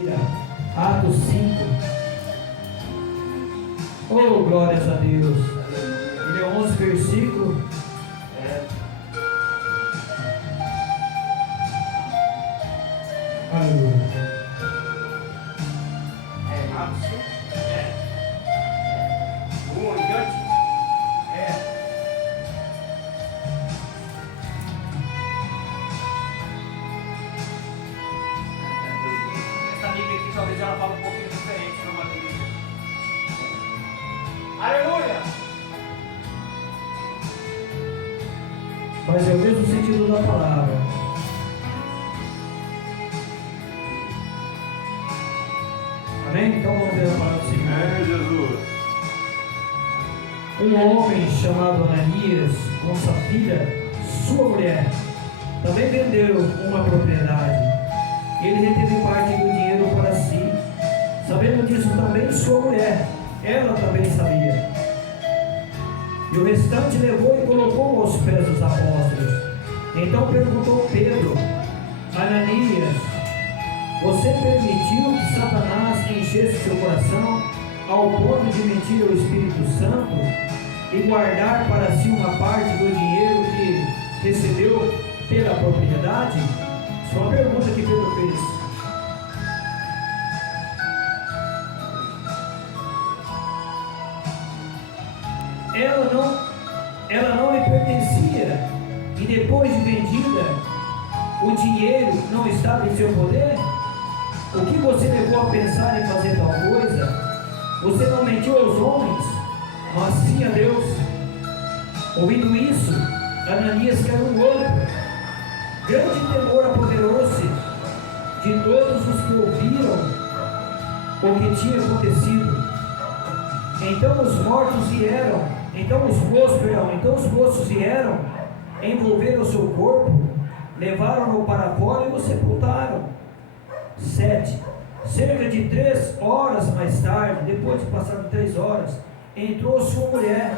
Atos 5. Oh, glórias a Deus. Ele é 11 versículo. Aleluia. Atos 5. Um em diante. Essa Bíblia aqui talvez ela fale um pouquinho diferente da maioria. Aleluia! Mas é o mesmo sentido da palavra. Amém? Então vamos ver a palavra do Senhor. Amém, Jesus. Um homem chamado Ananias, com Safira, sua mulher, também vendeu uma propriedade. Ele reteve parte do dinheiro para si. Sabendo disso também sua mulher, ela também sabia. E o restante levou e colocou aos pés dos apóstolos. Então perguntou Pedro: Ananias, você permitiu que Satanás enchesse seu coração ao ponto de mentir ao Espírito Santo e guardar para si uma parte do dinheiro que recebeu pela propriedade? Isso é uma pergunta que Pedro fez. Ela não lhe pertencia, e depois de vendida, o dinheiro não estava em seu poder? O que você levou a pensar em fazer tal coisa? Você não mentiu aos homens, mas sim a Deus. Ouvindo isso, Ananias caiu no outro. Grande temor apoderou-se de todos os que ouviram o que tinha acontecido. Então os moços vieram, envolveram o seu corpo, levaram-no para fora e o sepultaram. 7. Cerca de 3 horas mais tarde, depois de passar 3 horas, entrou sua mulher,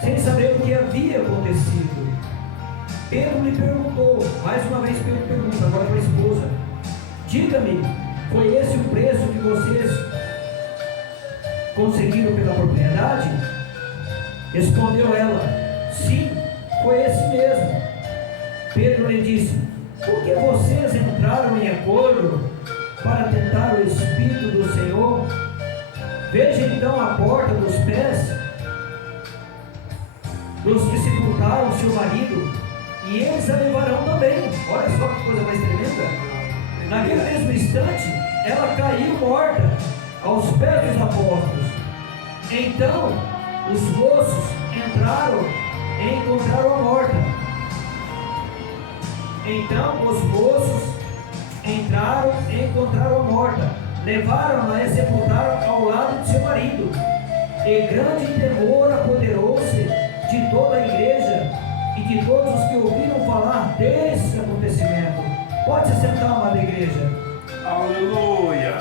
sem saber o que havia acontecido. Pedro lhe perguntou, mais uma vez Pedro pergunta, agora para a esposa: diga-me, foi esse o preço que vocês conseguiram pela propriedade? Respondeu ela: sim, foi esse mesmo. Pedro lhe disse: por que vocês entraram em acordo para tentar o Espírito do Senhor? Veja então a porta dos pés dos que sepultaram seu marido, e eles a levarão também. Olha só que coisa mais tremenda. Naquele mesmo instante, ela caiu morta aos pés dos apóstolos. Então os moços entraram e encontraram-a morta. Levaram-na e sepultaram ao lado de seu marido. E grande temor apoderou-se de toda a igreja e de todos os que ouviram falar desse acontecimento. Pode se sentar, amada igreja. Aleluia.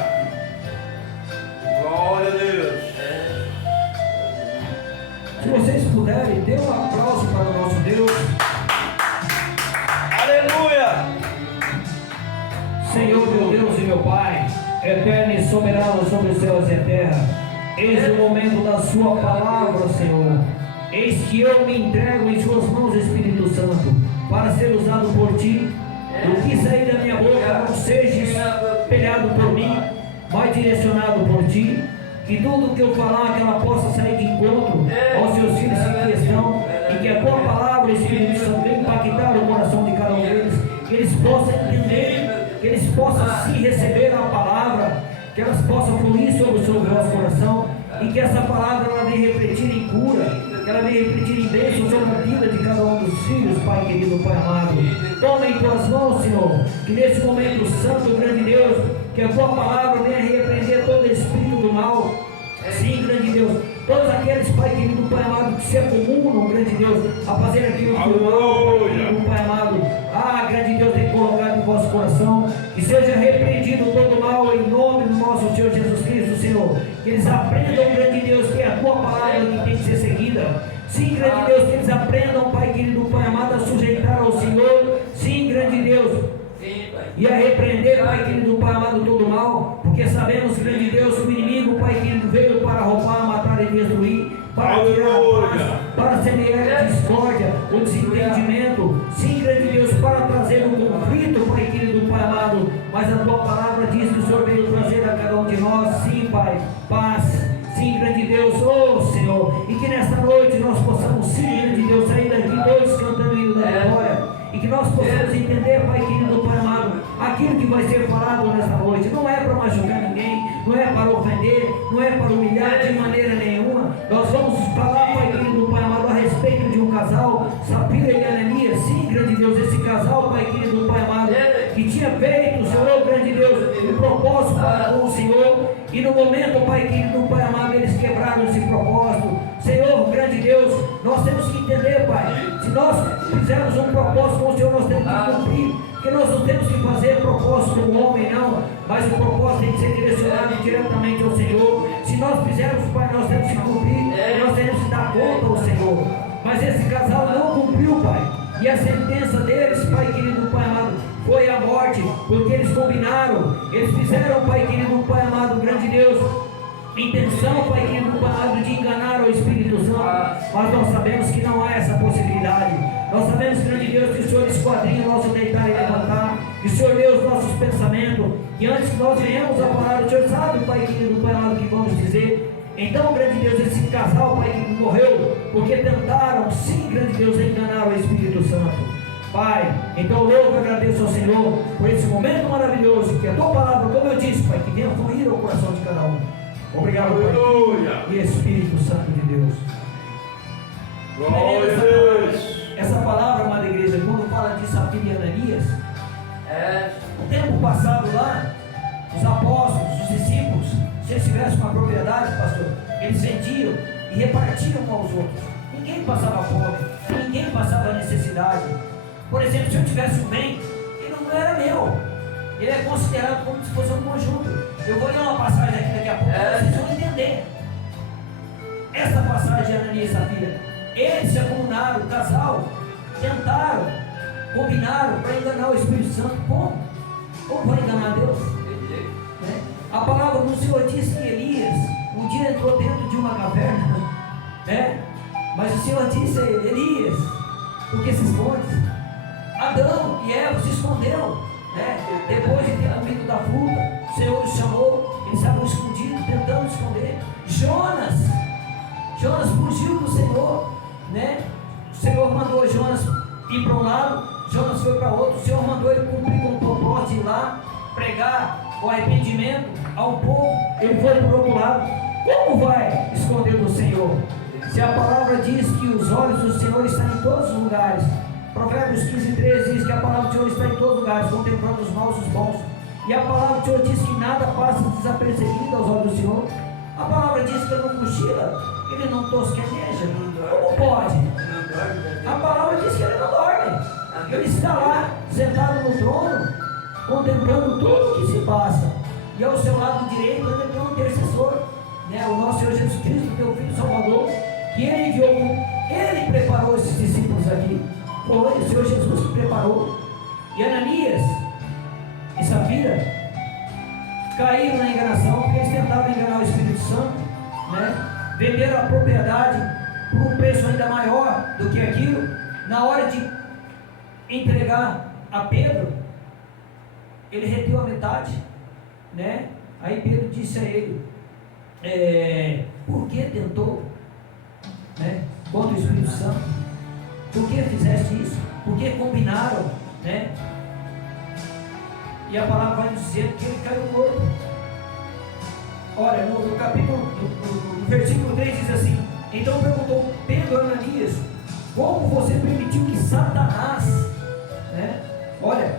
Glória a Deus. Se vocês puderem, dê um aplauso para o nosso Deus. Aleluia. Senhor, meu Deus e meu Pai, eterno e soberano sobre os céus e a terra, eis o momento da sua palavra, Senhor. Eis que eu me entrego em suas mãos, Espírito Santo, para ser usado por ti. O que sair da minha boca não seja espelhado por mim, mas direcionado por ti. Que tudo que eu falar, que ela possa sair de encontro aos seus filhos em questão, e que a tua palavra, Espírito Santo, venha impactar o coração de cada um deles, que eles possam entender, que eles possam sim receber a palavra, que elas possam fluir sobre o seu vosso coração, e que essa palavra ela venha refletir em cura, que ela venha refletir em bênção sobre a vida de cada um dos filhos, Pai querido, Pai amado. Toma em tuas mãos, Senhor, que nesse momento santo, grande Deus, que a tua palavra venha repreender todo espírito do mal. Sim, grande Deus, todos aqueles, Pai querido, Pai amado, que se acumulam, grande Deus, a fazer aquilo que o mal, Pai querido, Pai amado, grande Deus, tem colocado no vosso coração, que seja repreendido todo mal em nome do nosso Senhor Jesus Cristo, Senhor. Que eles aprendam, grande Deus, que é a tua palavra que tem que ser seguida. Sim, grande Deus, que eles aprendam, Pai querido, Pai amado, a sujeitar ao Senhor. Sim, grande Deus, e a repreender, Pai querido, Pai amado, todo mal. porque sabemos, grande Deus, que o inimigo, Pai querido, veio para roubar, matar e destruir, para tirar a paz, para semear a discórdia, o desentendimento, sim, grande Deus, para trazer um conflito, Pai querido, Pai amado, mas a tua palavra diz que o Senhor veio trazer a cada um de nós, sim, Pai, paz, sim, grande Deus, oh Senhor, e que nesta noite nós possamos, sim, grande Deus, sair daqui todos cantando o hino da vitória, e que nós possamos entender, Pai querido, Pai amado, aquilo que vai ser falado nesta noite. Não é para machucar ninguém, não é para ofender, não é para humilhar de maneira nenhuma. Nós vamos falar, Pai querido, Pai amado, a respeito de um casal, Safira e Ananias. Sim, grande Deus, esse casal, Pai querido, Pai amado, que tinha feito, Senhor, grande Deus, um propósito para com o Senhor, e no momento, Pai querido, Pai amado, eles quebraram esse propósito. Senhor, grande Deus, nós temos que entender, Pai, se nós fizermos um propósito com o Senhor, nós temos que cumprir, porque nós não temos que fazer propósito com o homem, não, mas o propósito tem que ser direcionado diretamente ao Senhor. Se nós fizermos, Pai, nós temos que cumprir, nós temos que dar conta ao Senhor. Mas esse casal não cumpriu, Pai, e a sentença deles, Pai querido, Pai amado, foi a morte, porque eles combinaram, eles fizeram, Pai querido, Pai amado, grande Deus, intenção, Pai querido, Pai amado, de enganar o Espírito Santo, mas nós sabemos que não há essa possibilidade. Nós sabemos, grande Deus, que o Senhor esquadrinha o nosso deitar e levantar, que o Senhor lê os nossos pensamentos, e antes que nós venhamos a falar, o Senhor sabe, Pai querido, Pai amado, o que vamos dizer. Então, grande Deus, esse casal, Pai querido, morreu, porque tentaram, sim, grande Deus, enganar o Espírito Santo. Pai, então louvo e agradeço ao Senhor por esse momento maravilhoso, que a tua palavra, como eu disse, Pai, que venha fluir ao coração de cada um. Obrigado, Pai, e Espírito Santo de Deus. Glória a Deus. Essa palavra, amada igreja, quando fala de Safira e Ananias, no tempo passado lá, os apóstolos, os discípulos, se eles tivessem uma propriedade, pastor, eles vendiam e repartiam com os outros. Ninguém passava fome, ninguém passava necessidade. Por exemplo, se eu tivesse um bem, ele não era meu, ele é considerado como se fosse um conjunto. Eu vou ler uma passagem aqui daqui a pouco, vocês vão entender. Essa passagem de Ananias e Safira, eles se acumularam, o casal, tentaram, combinaram para enganar o Espírito Santo. Como? Como vai enganar Deus? Né? A palavra do Senhor diz que Elias um dia entrou dentro de uma caverna, né? Mas o Senhor disse a ele: Elias, por que se esconde? Adão e Eva se esconderam, né? Depois de ter comido da fruta, o Senhor os chamou, eles estavam escondidos, tentando esconder. Jonas fugiu do Senhor, né? O Senhor mandou Jonas ir para um lado, Jonas foi para outro. O Senhor mandou ele cumprir com o propósito de ir lá pregar o arrependimento ao povo. Ele foi para o outro lado. Como vai esconder do Senhor? Se a palavra diz que os olhos do Senhor estão em todos os lugares. Provérbios 15:13 diz que a palavra do Senhor está em todos os lugares, contemplando os maus e os bons. E a palavra do Senhor diz que nada passa desapercebido aos olhos do Senhor. A palavra diz que ele não cochila, que ele não tosqueneja. Como pode? A palavra diz que ele não dorme. Ele está lá, sentado no trono, contemplando tudo o que se passa. E ao seu lado direito ele tem um intercessor, né? O nosso Senhor Jesus Cristo, teu Filho Salvador, que ele enviou, ele preparou esses discípulos aqui. Foi o Senhor Jesus que preparou. E Ananias e Safira caíram na enganação, porque eles tentavam enganar o Espírito Santo, né? Venderam a propriedade por um preço ainda maior do que aquilo. Na hora de entregar a Pedro, ele reteu a metade, né? Aí Pedro disse a ele: por que tentou, né, contra o Espírito Santo? Por que fizeste isso? Por que combinaram, né? E a palavra vai nos dizer que ele caiu morto. Olha, no capítulo, no versículo 3 diz assim: então perguntou Pedro a Ananias: como você permitiu que Satanás, né? Olha,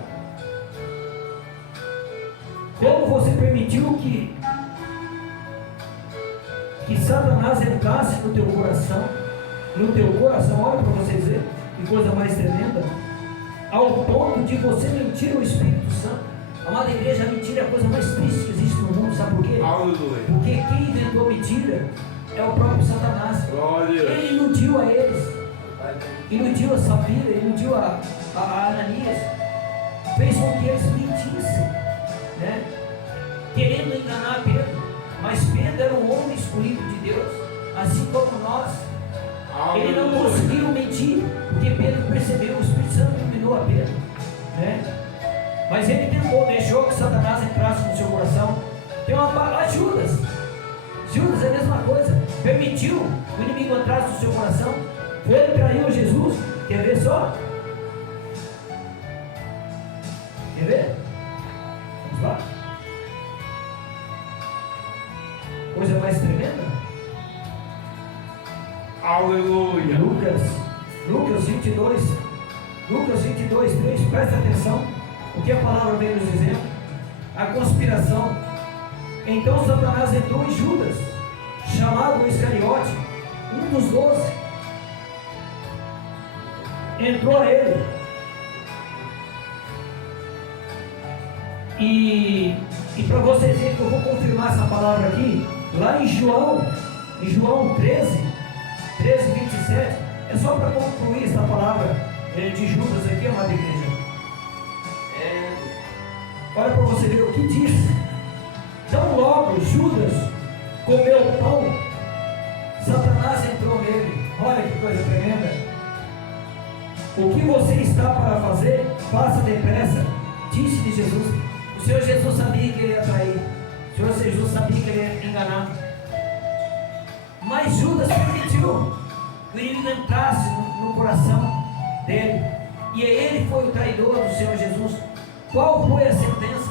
como você permitiu que Satanás entrasse no teu coração, olha para você ver, que coisa mais tremenda, ao ponto de você mentir ao Espírito Santo. Amada igreja, a mentira é a coisa mais triste que existe no mundo, sabe por quê? Aleluia. Porque quem inventou mentira é o próprio Satanás. Glória. Ele iludiu a eles, iludiu a Safira, iludiu a Ananias, fez com que eles mentissem, né? querendo enganar Pedro. Mas Pedro era um homem escolhido de Deus, assim como nós. Ele não conseguiu mentir, porque Pedro percebeu, o Espírito Santo iluminou a Pedro, né? Mas ele tentou, deixou que Satanás entrasse no seu coração. Tem uma palavra, Judas é a mesma coisa, permitiu o inimigo entrasse no seu coração, foi e traiu Jesus. Quer ver só? Quer ver? Vamos lá? Coisa mais tremenda? Aleluia. Lucas 22, 3, presta atenção, o que a palavra vem nos dizer, a conspiração. Então Satanás entrou em Judas, chamado Iscariote, um dos 12, entrou a ele, e para vocês verem que eu vou confirmar essa palavra aqui, lá em João 13, 27, é só para concluir essa palavra de Judas aqui, amada igreja. Olha para você ver o que diz. Tão logo Judas comeu o pão, Satanás entrou nele. Olha que coisa tremenda. O que você está para fazer, faça depressa, disse-lhe Jesus. O Senhor Jesus sabia que ele ia trair, o Senhor Jesus sabia que ele ia enganar, mas Judas permitiu que o inimigo entrasse no coração dele, e ele foi o traidor do Senhor Jesus. Qual foi a sentença?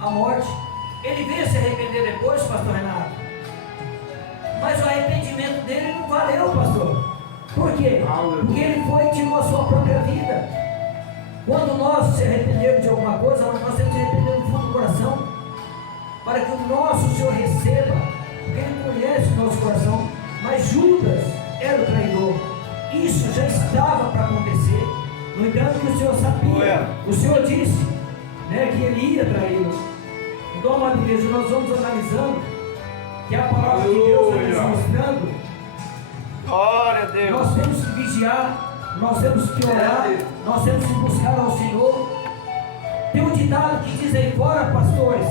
A morte. Ele veio se arrepender depois, pastor Renato, mas o arrependimento dele não valeu, pastor. Por quê? Porque ele foi e tirou a sua própria vida. Quando nós se arrependermos de alguma coisa, nós temos que arrepender no fundo do coração, para que o nosso Senhor receba, porque ele conhece o nosso coração. Mas Judas era o traidor, isso já estava para acontecer. No entanto, que o Senhor sabia, o Senhor disse, né, que ele ia traí-lo. Então, amada igreja, nós vamos analisando que a palavra de Deus está nos mostrando. Glória a Deus. Nós temos que vigiar, nós temos que orar, nós temos que buscar ao Senhor. Tem um ditado que diz aí fora, pastores,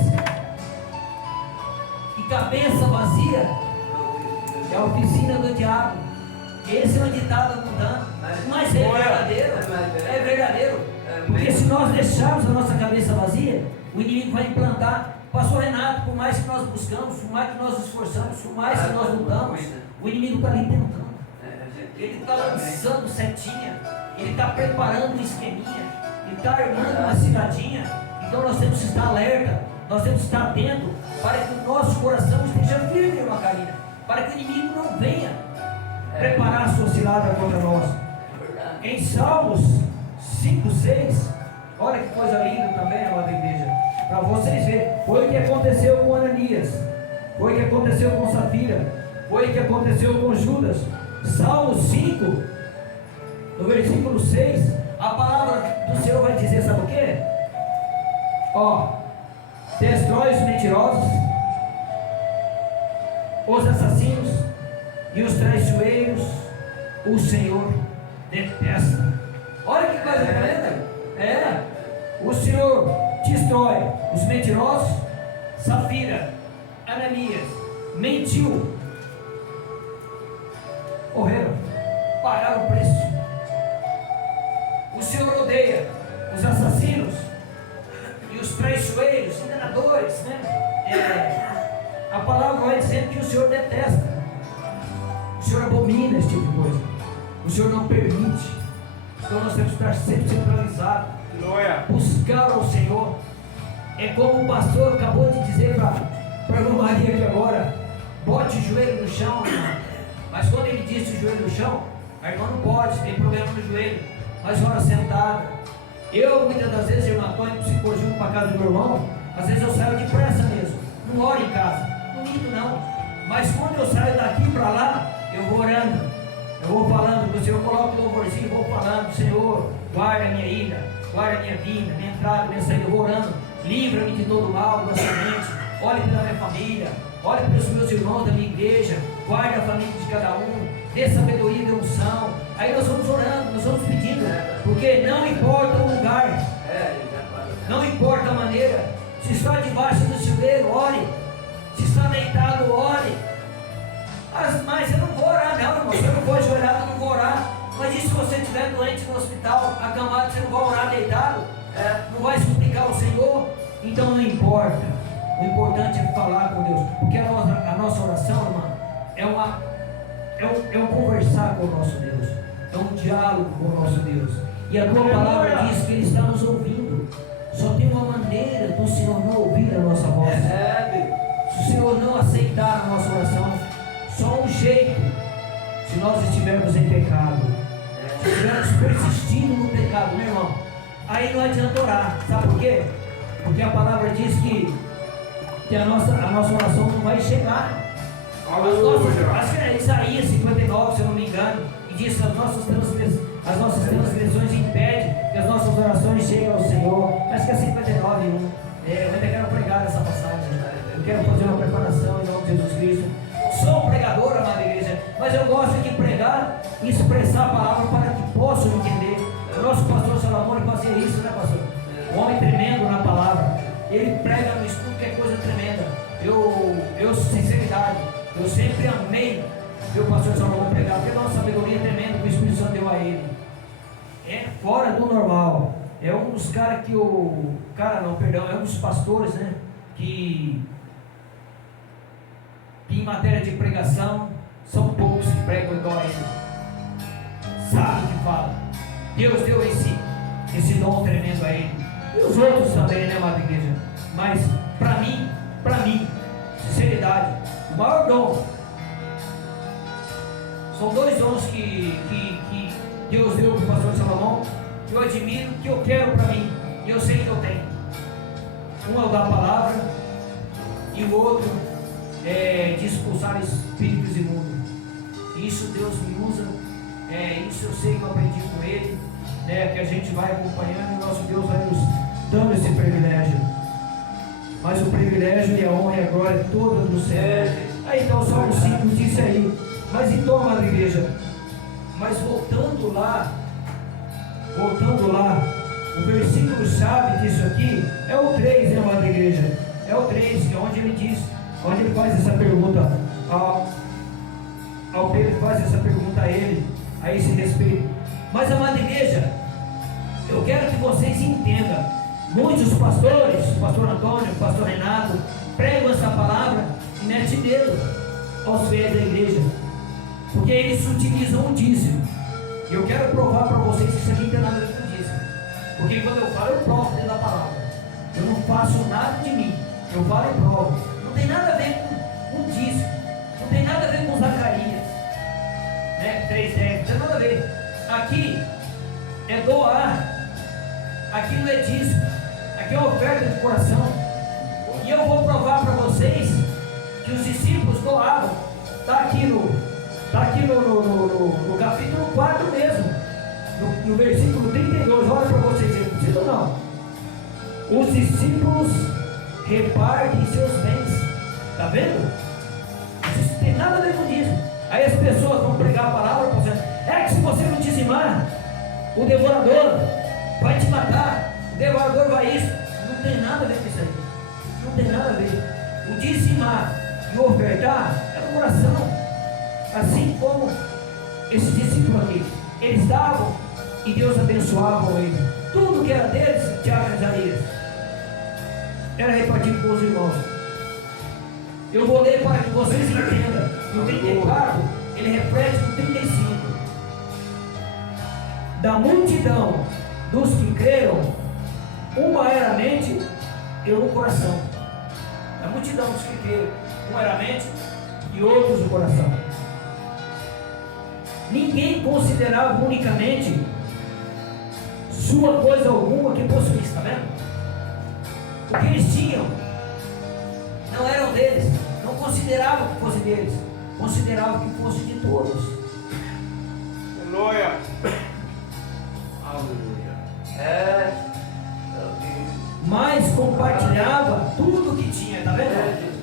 que cabeça vazia é a oficina do diabo. Esse é um ditado mundano, mas é verdadeiro. É verdadeiro. Porque se nós deixarmos a nossa cabeça vazia, o inimigo vai implantar. Pastor Renato, por mais que nós buscamos, por mais que nós esforçamos, por mais que nós lutamos, o inimigo está ali tentando. Ele está lançando setinha, ele está preparando um esqueminha, ele está armando uma ciladinha. Então nós temos que estar alerta, nós temos que estar atento, para que o nosso coração esteja firme, irmã Karina, para que o inimigo não venha preparar a sua cilada contra nós. Em Salmos 5, 6, olha que coisa linda também, amada igreja, para vocês verem. Foi o que aconteceu com Ananias, foi o que aconteceu com Safira, foi o que aconteceu com Judas. Salmo 5, no versículo 6, a palavra do Senhor vai dizer, sabe o que? Destrói os mentirosos, os assassinos e os traiçoeiros, o Senhor detesta. Olha que coisa tremenda. O Senhor destrói os mentirosos. Safira, Ananias, mentiu, morreram, pagaram o preço. O Senhor odeia os assassinos e os traiçoeiros, enganadores, né? A palavra vai dizendo que o Senhor detesta, o Senhor abomina esse tipo de coisa, o Senhor não permite. Então nós temos que estar sempre centralizados, buscar ao Senhor. É como o pastor acabou de dizer para a irmã Maria aqui agora: bote o joelho no chão, irmã. Mas quando ele disse o joelho no chão, a irmã não pode, tem problema no joelho, mas ora sentada. Eu, muitas das vezes, irmã, estou indo psicólogo para a casa do meu irmão, às vezes eu saio depressa mesmo, não oro em casa, não minto não, mas quando eu saio daqui para lá, eu vou orando, eu vou falando com o Senhor, eu coloco o louvorzinho, vou falando: Senhor, guarda a minha ida, guarda a minha vinda, minha entrada, minha saída, eu vou orando, livra-me de todo mal, da semente, olhe pela minha família, olhe pelos meus irmãos da minha igreja, guarde a família de cada um, dê sabedoria e dê unção. Aí nós vamos orando, nós vamos pedindo, porque não importa o lugar, não importa a maneira, Se está debaixo do chuveiro, ore. Se está deitado, ore. Mas eu não vou orar, não, irmão. Se eu não vou ajoelhar, eu não vou orar. Mas e se você estiver doente no hospital, acamado, você não vai orar deitado? Não vai suplicar ao Senhor? Então não importa. O importante é falar com Deus. Porque a nossa oração, irmão, é um conversar com o nosso Deus. É um diálogo com o nosso Deus. E a tua palavra diz que Ele está nos ouvindo. Só tem uma maneira do Senhor não ouvir a nossa voz. Se o Senhor não aceitar a nossa oração, só um jeito. Se nós estivermos em pecado, se estivermos persistindo no pecado, meu irmão, aí não adianta orar. Sabe por quê? Porque a palavra diz que a nossa oração não vai chegar. Acho que é Isaías 59, se eu não me engano, e diz que as nossas transgressões impedem que as nossas orações cheguem ao Senhor. Acho que é 59, 1. Eu ainda quero pregar essa passagem. Eu quero fazer uma preparação em nome de Jesus Cristo. Não sou um pregador, amada igreja, mas eu gosto de pregar e expressar a palavra para que possam entender. O nosso pastor Salomão fazia isso, né, pastor? Um homem tremendo na palavra. Ele prega no estudo, que é coisa tremenda. Sinceridade, eu sempre amei ver o pastor Salomão pregar, porque a nossa sabedoria é tremenda que o Espírito Santo deu a ele. É fora do normal. É um dos caras que é um dos pastores, né? Que em matéria de pregação, são poucos que pregam igual a ele. Sabe o que fala. Deus deu esse dom tremendo a ele. E os outros também, né, amada igreja? Mas, para mim, sinceridade, o maior dom. São dois dons que Deus deu para o pastor Salomão, que eu admiro, que eu quero para mim, e eu sei que eu tenho. Um é o da palavra, e o outro é de expulsar espíritos imundos. Isso Deus me usa, isso eu sei que eu aprendi com Ele, né, que a gente vai acompanhando, e o nosso Deus vai nos dando esse privilégio. Mas o privilégio e a honra e a glória toda do Senhor. Aí então o Salmo 5 disse aí. Mas então, amada igreja, mas voltando lá, o versículo chave disso aqui é o 3, né, amada igreja? É o 3, que é onde ele faz essa pergunta ao Pedro, faz essa pergunta a ele, a esse respeito. Mas, amada igreja, eu quero que vocês entendam. Muitos pastores, o pastor Antônio, o pastor Renato, pregam essa palavra e metem medo aos fiéis da igreja, porque eles utilizam o dízimo. E eu quero provar para vocês que isso aqui não tem nada a ver com dízimo, porque quando eu falo, eu provo dentro da palavra. Eu não faço nada de mim, eu falo e provo. Não tem nada a ver com dízimo, não tem nada a ver com Zacarias, né? 3:10, não tem nada a ver. Aqui é doar, aqui não é dízimo, aqui é oferta de coração. E eu vou provar para vocês que os discípulos doavam. Está aqui no capítulo 4 mesmo, no versículo 32. Olha para vocês, não precisa não. Os discípulos repartem seus bens. Está vendo? Isso não tem nada a ver com isso. Aí as pessoas vão pregar a palavra dizendo, que se você não dizimar, o devorador vai te matar, o devorador vai isso. Não tem nada a ver com isso aí. Não tem nada a ver. O dizimar e o ofertar é no coração. Assim como esses discípulos aqui, eles davam e Deus abençoava ele. Tudo que era deles, Tiago e Isaías, era repartido com os irmãos. Eu vou ler para que vocês entendam. No 34, ele reflete no 35. Da multidão dos que creram, uma era a mente e um o coração. Da multidão dos que creram, um era a mente e outros o coração. Ninguém considerava unicamente sua coisa alguma que possuísse, está vendo? O que eles tinham não eram deles, não consideravam que fosse deles, consideravam que fosse de todos. Aleluia. Aleluia. Mas compartilhava tudo que tinha, está vendo?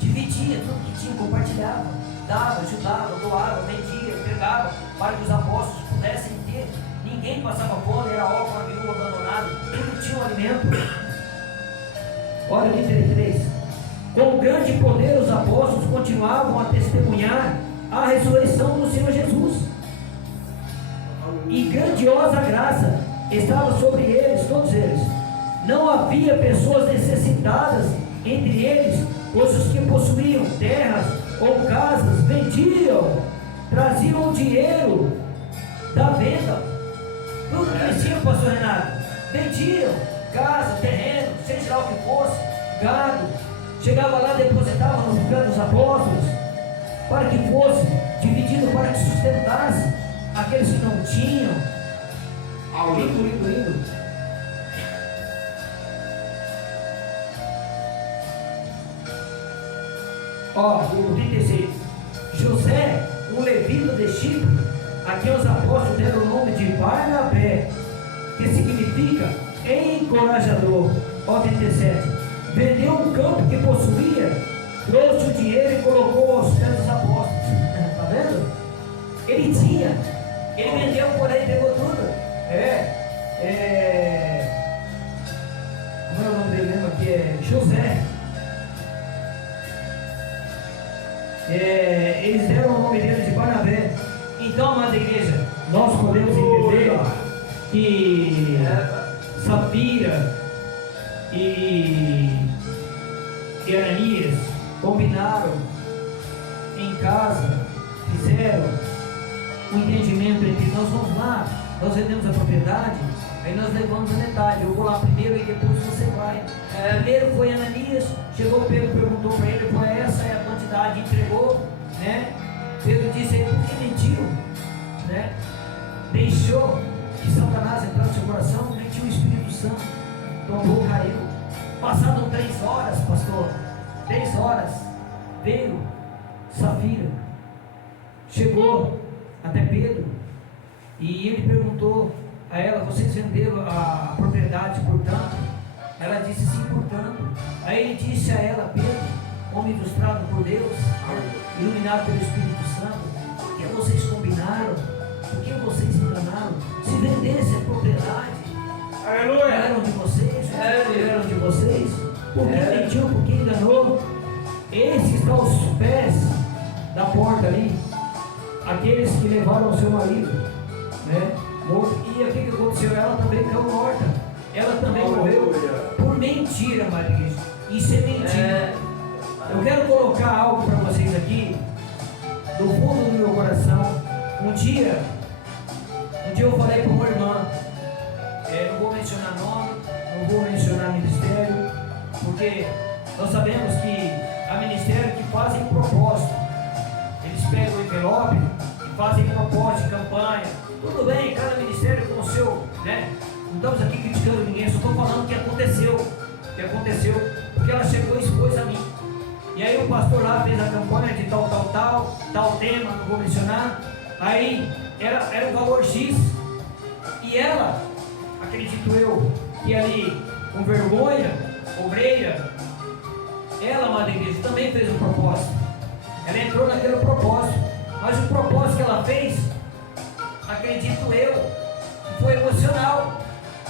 Dividia tudo que tinha, compartilhava, dava, ajudava, doava, vendia, entregava, para que os apóstolos pudessem ter. Ninguém passava fome, era órfão, viúva, abandonado, tudo tinha um alimento. Olha o 33. Com grande poder os apóstolos continuavam a testemunhar a ressurreição do Senhor Jesus. E grandiosa graça estava sobre eles, todos eles. Não havia pessoas necessitadas entre eles, pois os que possuíam terras ou casas vendiam, traziam o dinheiro da venda. Tudo que eles tinham, pastor Renato, vendiam, casa, terreno, seja lá o que fosse, gado, chegava lá, depositava no pé dos apóstolos, para que fosse dividido, para que sustentasse aqueles que não tinham. Lindo. Ó, o 36. José, um levita de Chipre, a quem os apóstolos deram o nome de Barnabé, que significa encorajador. Ó, 37. Vendeu um campo que possuía, trouxe o dinheiro e colocou aos pés dos apóstolos. Está vendo? Ele tinha, ele vendeu, porém pegou tudo. Como é o nome dele mesmo aqui? É José. Eles deram o nome dele de Barnabé. Então, amada igreja, nós podemos entender que Safira e Ananias combinaram em casa, fizeram um entendimento entre nós. Vamos lá, nós vendemos a propriedade, aí nós levamos a metade. Eu vou lá primeiro e depois você vai. Primeiro foi Ananias, chegou Pedro, perguntou para ele, falou: essa é a quantidade, entregou, né? Pedro disse: ele mentiu, né? Deixou que Satanás entrar no seu coração, mentiu o Espírito Santo, tombou, caiu. Passaram 3 horas, pastor, 3 horas, veio Safira, chegou até Pedro, e ele perguntou a ela: vocês venderam a propriedade por tanto? Ela disse: sim, por tanto. Aí ele disse a ela: Pedro, homem ilustrado por Deus, iluminado pelo Espírito Santo, por que vocês combinaram? Por que vocês enganaram? Se vendesse a propriedade, eram de vocês, eram de vocês. Por que mentiu? Por que enganou? Esse está aos pés da porta ali, aqueles que levaram o seu marido, né, morto. E o que aconteceu? Ela também caiu morta. Ela também morreu por mentira, Maria. Isso é mentira. Eu quero colocar algo para vocês aqui, do fundo do meu coração. Um dia eu falei para uma irmã, não vou mencionar nome, não vou mencionar ministério, porque nós sabemos que há ministérios que fazem propósito. Eles pegam o envelope e fazem propósito de campanha. Tudo bem, cada ministério com o seu, né? Não estamos aqui criticando ninguém, só estou falando o que aconteceu. Porque ela chegou e expôs a mim. E aí o pastor lá fez a campanha de tal tema, não vou mencionar. Aí era o valor X. E ela, acredito eu, que ali, com vergonha, obreira, ela, amada igreja, também fez um propósito. Ela entrou naquele propósito. Mas o propósito que ela fez, acredito eu, foi emocional.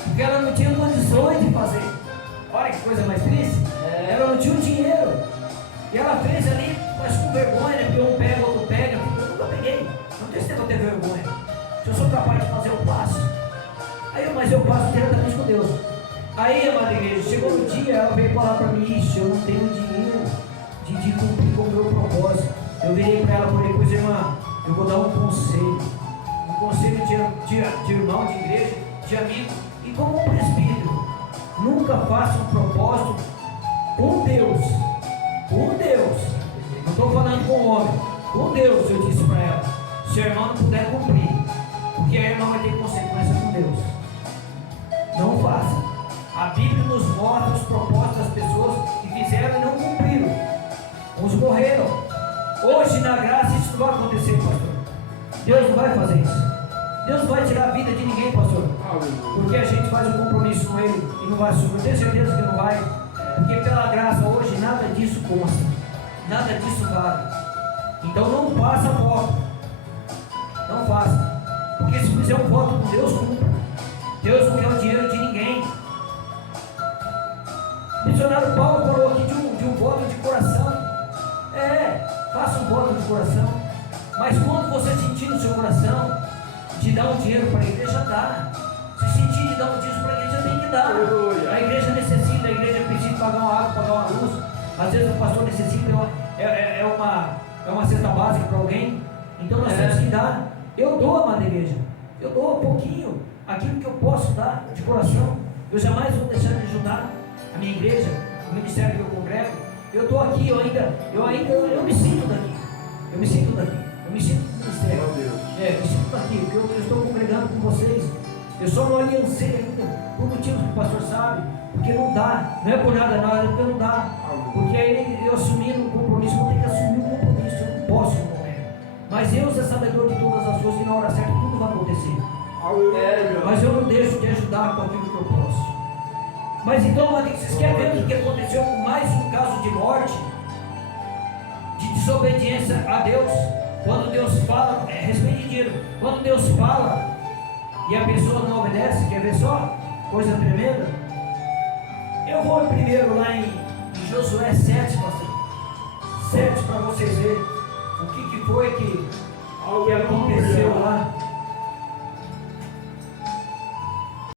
Porque ela não tinha condições de fazer. Olha que coisa mais triste. Ela não tinha o dinheiro. E ela fez ali, mas com vergonha, né? Porque um pega, outro pega. Eu nunca peguei. Não tem esse tempo de ter vergonha. Se eu sou capaz de fazer, eu passo. Mas eu passo diretamente com Deus. Aí, amada igreja, chegou no dia, ela veio falar para mim: ixi, eu não tenho dinheiro de cumprir com o meu propósito. Eu virei para ela, falei: pois irmã, eu vou dar um conselho. Um conselho de irmão, de igreja, de amigo. E como um presbítero, nunca faça um propósito com Deus. Com Deus. Não estou falando com o homem. Com Deus, eu disse para ela. Se a irmã não puder cumprir, porque a irmã vai ter consequência com Deus. Não faça. A Bíblia nos mostra os propósitos das pessoas que fizeram e não cumpriram. Uns morreram. Hoje, na graça, isso não vai acontecer, pastor. Deus não vai fazer isso. Deus não vai tirar a vida de ninguém, pastor. Porque a gente faz um compromisso com Ele e não vai assumir. Eu tenho certeza que não vai. Porque pela graça hoje nada disso consta. Nada disso vale. Então não faça voto. Não faça. Porque se fizer um voto com Deus, cumpra. Deus não quer o dinheiro de ninguém. O missionário Paulo falou aqui de um voto de coração. Faça um voto de coração. Mas quando você sentir no seu coração de dar um dinheiro para a igreja, dá. Se sentir de dar um dízimo para a igreja, tem que dar. Aleluia. A igreja necessita, a igreja precisa pagar uma água, pagar uma luz. Às vezes o pastor necessita uma cesta básica para alguém. Então nós temos que dar. Eu dou, amada igreja. Eu dou um pouquinho, aquilo que eu posso dar de coração. Eu jamais vou deixar de ajudar a minha igreja, o ministério que eu congrego. Eu estou aqui, eu me sinto daqui. Eu me sinto daqui. Eu me sinto do ministério. Eu me sinto daqui, porque eu estou congregando com vocês. Eu só não aliancei ainda, por motivos que o pastor sabe, porque não dá. Não é por nada, não, é porque não dá. Porque aí eu assumindo um compromisso, vou ter que assumir um compromisso. Eu não posso no momento. Mas Deus é sabedor de todas as coisas e na hora certa tudo vai acontecer. Mas eu não deixo de ajudar com aquilo que eu posso. Mas então, vocês querem ver o que aconteceu com mais um caso de morte, de desobediência a Deus? Quando Deus fala, respeite dinheiro. Quando Deus fala e a pessoa não obedece, quer ver só? Coisa tremenda. Eu vou primeiro lá em Josué 7, pastor. 7 para vocês verem o que foi que